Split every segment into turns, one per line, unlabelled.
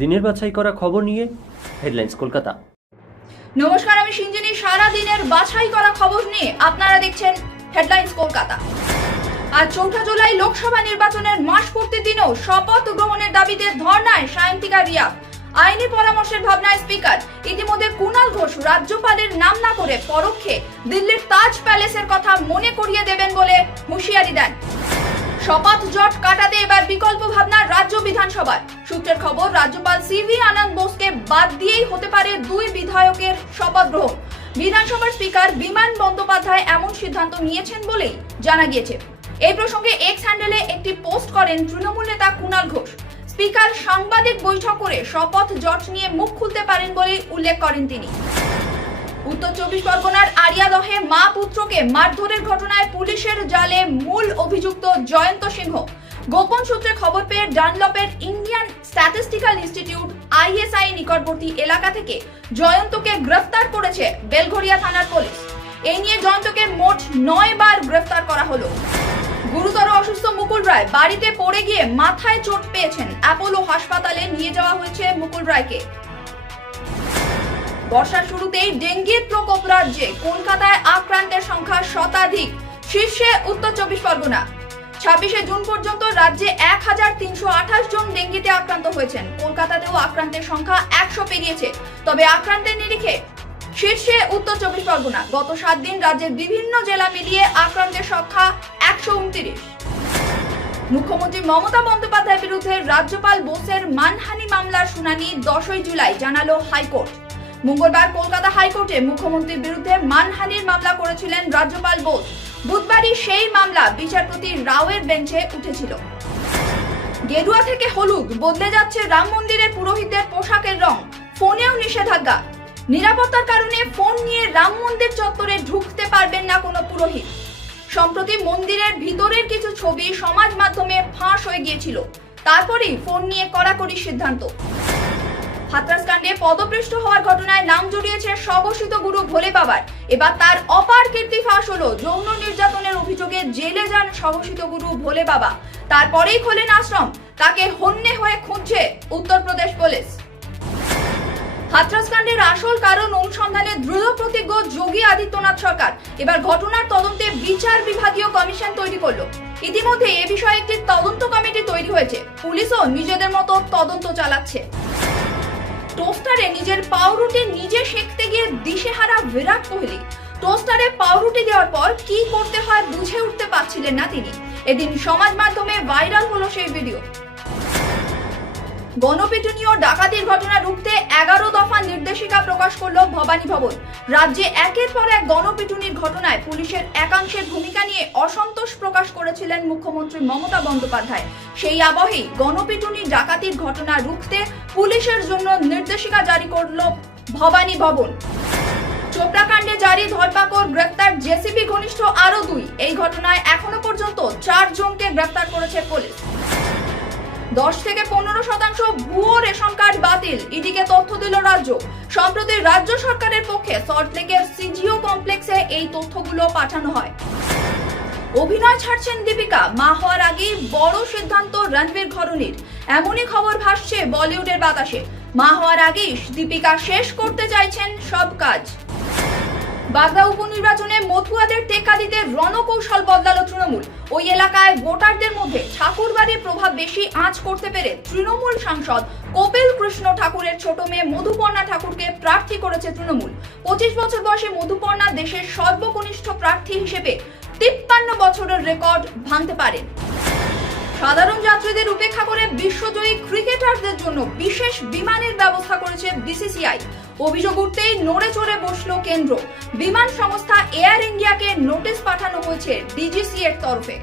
দিনের বাছাই করা খবর নিয়ে হেডলাইন্স কলকাতা।
নমস্কার, আমি সিঞ্জিনী। সারা দিনের বাছাই করা খবর নিয়ে আপনারা দেখছেন হেডলাইন্স কলকাতা। আজ চৌঠা জুলাই লোকসভা নির্বাচনের মাস পূর্তি দিনেও শপথ গ্রহণের দাবিতে ধর্নায় সায়ন্তিকা রিয়া আইনি পরামর্শের ভাবনায় স্পিকার। ইতিমধ্যে কুণাল ঘোষ রাজ্যপালের নাম না করে পরোক্ষে দিল্লির তাজ প্যালেসের কথা মনে করিয়ে দেবেন বলে হুঁশিয়ারি দেন। শপথ জট কাটাতে এবার বিকল্প ভাবনা রাজ্য বিধানসভায়। সূত্রের খবর, রাজ্যপাল সিভি আনন্দ বোসকে বাদ দিয়েই হতে পারে দুই বিধায়কের শপথ গ্রহণ। বিধানসভার স্পিকার বিমান বন্দ্যোপাধ্যায় এমন সিদ্ধান্ত নিয়েছেন বলেই জানা গিয়েছে। এই প্রসঙ্গে এক্স হ্যান্ডেলে একটি পোস্ট করেন তৃণমূল নেতা কুণাল ঘোষ। স্পিকার সাংবাদিক বৈঠক করে শপথ জট নিয়ে মুখ খুলতে পারেন বলে উল্লেখ করেন তিনি। উত্তর চব্বিশ পরগনার আরিয়াদহে মা পুত্রকে মারধরের ঘটনায় পুলিশের জালে মূল অভিযুক্ত জয়ন্ত সিংহ। গোপন সূত্রে খবর পেয়ে ডানলপের ইন্ডিয়ান স্ট্যাটিস্টিক্যাল ইনস্টিটিউট আইএসআই নিকটবর্তী এলাকা থেকে জয়ন্তকে গ্রেফতার করেছে বেলঘরিয়া থানার পুলিশ। এই নিয়ে জয়ন্তকে মোট নয় বার গ্রেফতার করা হলো। গুরুতর অসুস্থ মুকুল রায় বাড়িতে পড়ে গিয়ে মাথায় চোট পেয়েছেন। অ্যাপোলো হাসপাতালে নিয়ে যাওয়া হয়েছে মুকুল রায়কে। বর্ষার শুরুতেই ডেঙ্গির প্রকোপ রাজ্যে কলকাতায় আক্রান্তের সংখ্যা শতাধিক। শীর্ষে উত্তর চব্বিশ পরগনা। ছাব্বিশে জুন পর্যন্ত রাজ্যে এক হাজার তিনশো আঠাশ জন ডেঙ্গিতে আক্রান্ত হয়েছেন। কলকাতাতেও আক্রান্তের সংখ্যা একশো পেরিয়েছে। তবে আক্রান্তের নিরিখে শীর্ষে উত্তর চব্বিশ পরগনা। গত সাত দিন রাজ্যের বিভিন্ন জেলা মিলিয়ে আক্রান্তের সংখ্যা একশো উনত্রিশ। মুখ্যমন্ত্রী মমতা বন্দ্যোপাধ্যায়ের বিরুদ্ধে রাজ্যপাল বোসের মানহানি মামলার শুনানি দশই জুলাই, জানালো হাইকোর্ট। মঙ্গলবার কলকাতা হাইকোর্টে মুখ্যমন্ত্রীর বিরুদ্ধে মানহানির মামলা করেছিলেন রাজ্যপাল বোস। বুধবারই সেই মামলা বিচারপতি রাওয়ের বেঞ্চে উঠেছিল। গেরুয়া থেকে হলুদ, বদলে যাচ্ছে রাম মন্দিরের পুরোহিতদের পোশাকের রং, ফোনেও নিষেধাজ্ঞা। নিরাপত্তার কারণে ফোন নিয়ে রাম মন্দির চত্বরে ঢুকতে পারবেন না কোনো পুরোহিত। সম্প্রতি মন্দিরের ভিতরের কিছু ছবি সমাজ মাধ্যমে ফাঁস হয়ে গিয়েছিল। তারপরেই ফোন নিয়ে কড়াকড়ি সিদ্ধান্ত। হাতরাস কাণ্ডে পদপৃষ্ট হওয়ার ঘটনায় নাম জড়িয়েছে স্বঘোষিত গুরু ভোলে বাবার। এবার তার অপার কীর্তি ফাঁস হলো যৌন নির্যাতনের অভিযোগে জেলে যান স্বঘোষিত গুরু ভোলে বাবা। তারপরেই খোলেন আশ্রম। তাকে হন্যে হয়ে খুঁজছে উত্তরপ্রদেশ পুলিশ। হাতরাস কাণ্ডের আসল কারণ অনুসন্ধানে দৃঢ় প্রতিজ্ঞ যোগী আদিত্যনাথ সরকার। এবার ঘটনার তদন্তে বিচার বিভাগীয় কমিশন তৈরি করল। ইতিমধ্যে এ বিষয়ে একটি তদন্ত কমিটি তৈরি হয়েছে। পুলিশও নিজেদের মতো তদন্ত চালাচ্ছে। টোস্টারে নিজের পাউরুটি নিজে সেঁকতে গিয়ে দিশেহারা বিরাট কোহলি। টোস্টারে পাউরুটি দেওয়ার পর কি করতে হয় বুঝে উঠতে পারছিলেন না তিনি। এদিন সমাজ মাধ্যমে ভাইরাল হলো সেই ভিডিও গণপিটুনি ও ডাকাতির ঘটনা রুখতে এগারো দফা নির্দেশিকা প্রকাশ করল ভবানী ভবন। রাজ্যে একের পর এক গণপিটুনির ঘটনায় পুলিশের একাংশের ভূমিকা নিয়ে অসন্তোষ প্রকাশ করেছিলেন মুখ্যমন্ত্রী মমতা বন্দ্যোপাধ্যায়। সেই আবহেই গণপিটুনি ডাকাতির ঘটনা রুখতে পুলিশের জন্য নির্দেশিকা জারি করল ভবানী ভবন। চোপড়া কাণ্ডে জারি ধরপাকড় গ্রেপ্তার জেসিবি ঘনিষ্ঠ আরও দুই। এই ঘটনায় এখনও পর্যন্ত চার জনকে গ্রেপ্তার করেছে পুলিশ। দশ থেকে পনেরো শতাংশ ভুয়ো রেশন কার্ড বাতিল। ইডিকে তথ্য দিল রাজ্য। সম্প্রতি রাজ্য সরকারের পক্ষে সল্টলেকের সিজিও কমপ্লেক্সে এই তথ্যগুলো পাঠানো হয়। অভিনয় ছাড়ছেন দীপিকা। মা হওয়ার আগেই বড় সিদ্ধান্ত রণবীর ঘরণীর। এমনই খবর ভাসছে বলিউডের বাতাসে। মা হওয়ার আগেই দীপিকা শেষ করতে চাইছেন সব কাজ। বাগদা উপনির্বাচনে মতুয়াদের দিতে রণকৌশল বদলালো তৃণমূল। ওই এলাকায় ভোটারদের মধ্যে ঠাকুরবাড়ির প্রভাব বেশি আঁচ করতে পেরে তৃণমূল সাংসদ কপিল কৃষ্ণ ঠাকুরের ছোট মেয়ে মধুপর্ণা ঠাকুরকে প্রার্থী করেছে তৃণমূল। পঁচিশ বছর বয়সে মধুপর্ণা দেশের সর্বকনিষ্ঠ প্রার্থী হিসেবে তিপ্পান্ন বছরের রেকর্ড ভাঙতে পারেন সাধারণ যাত্রীদের উপেক্ষা করে বিশ্বজয়ী ক্রিকেটারদের জন্য বিশেষ বিমানের ব্যবস্থা করেছে বিসিসিআই। অভিযোগ উঠতেই নড়ে চড়ে বসল কেন্দ্র। বিমান সংস্থা এয়ার ইন্ডিয়াকে নোটিশ পাঠানো হয়েছে ডিজিসি এর তরফে।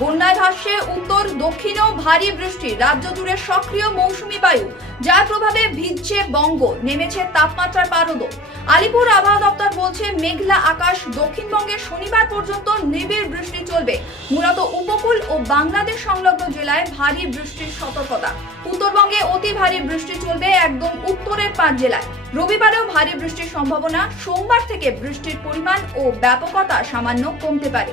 বন্যায় ভাসছে উত্তর, দক্ষিণেও ভারী বৃষ্টি। রাজ্য জুড়ে সক্রিয় মৌসুমী বায়ু, যার প্রভাবে ভিজছে বঙ্গ, নেমেছে তাপমাত্রার পারদ। আলিপুর আবহাওয়া দপ্তর বলছে, মেঘলা আকাশ দক্ষিণবঙ্গে শনিবার পর্যন্ত নিবিড় বৃষ্টি চলবে। মূলত উপকূল ও বাংলাদেশ সংলগ্ন জেলায় ভারী বৃষ্টির সতর্কতা। উত্তরবঙ্গে অতি ভারী বৃষ্টি চলবে একদম উত্তরের পাঁচ জেলায়। রবিবারেও ভারী বৃষ্টির সম্ভাবনা, সোমবার থেকে বৃষ্টির পরিমাণ ও ব্যাপকতা সামান্য কমতে পারে।